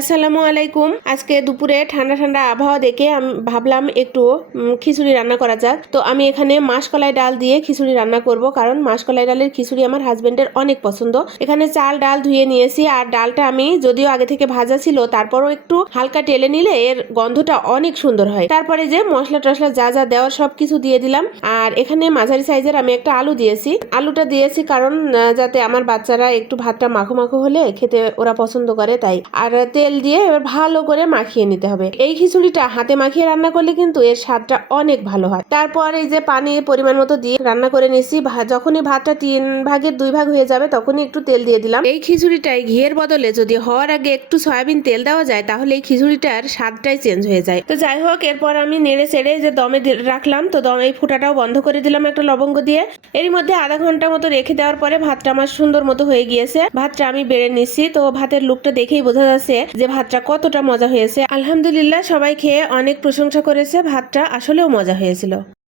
আসসালামু আলাইকুম। আজকে দুপুরে ঠান্ডা ঠান্ডা আবহাওয়া দেখে আমি ভাবলাম একটু খিচুড়ি রান্না করা যাক। তো আমি এখানে মাসকলাই ডাল দিয়ে খিচুড়ি রান্না করব, কারণ মাসকলাই ডালের খিচুড়ি আমার হাজবেন্ডের অনেক পছন্দ। এখানে চাল ডাল ধুয়ে নিয়েছি, আর ডালটা আমি যদিও আগে থেকে ভাজা ছিল তারপরও একটু হালকা টেলে নিলে এর গন্ধটা অনেক সুন্দর হয়। তারপরে যে মশলা টশলা যা যা দেওয়ার সবকিছু দিয়ে দিলাম। আর এখানে মাঝারি সাইজের আমি একটা আলু দিয়েছি। আলুটা দিয়েছি কারণ যাতে আমার বাচ্চারা একটু ভাতটা মাখো মাখো হলে খেতে ওরা পছন্দ করে, তাই। আর তেল দিয়ে এবার ভালো করে মাখিয়ে নিতে হবে। এই খিচুড়িটা হাতে মাখিয়ে রান্না করলে কিন্তু এর স্বাদটা অনেক ভালো হয়। তারপর এই যে পানি পরিমাণ মতো দিয়ে রান্না করে নিয়েছি। যখনই ভাতটা 3/2 হয়ে যাবে তখনই একটু তেল দিয়ে দিলাম। এই খিচুড়িটাই ঘিয়ের বদলে যদি হওয়ার আগে একটু সয়াবিন তেল দেওয়া যায় তাহলে এই খিচুড়িটার স্বাদটাই চেঞ্জ হয়ে যায়। তো যাই হোক, এরপর আমি নেড়ে চেড়ে যে দমে রাখলাম, তো এই ফুটাটাও বন্ধ করে দিলাম একটা লবঙ্গ দিয়ে। এর মধ্যে আধা ঘন্টা মতো রেখে দেওয়ার পরে ভাতটা আমার সুন্দর মতো হয়ে গিয়েছে। ভাতটা আমি বেড়ে নিচ্ছি। তো ভাতের লুকটা দেখেই বোঝা যাচ্ছে যে ভাতটা কতটা মজা হয়েছে। আলহামদুলিল্লাহ, সবাই খেয়ে অনেক প্রশংসা করেছে। ভাতটা আসলেও মজা হয়েছিল।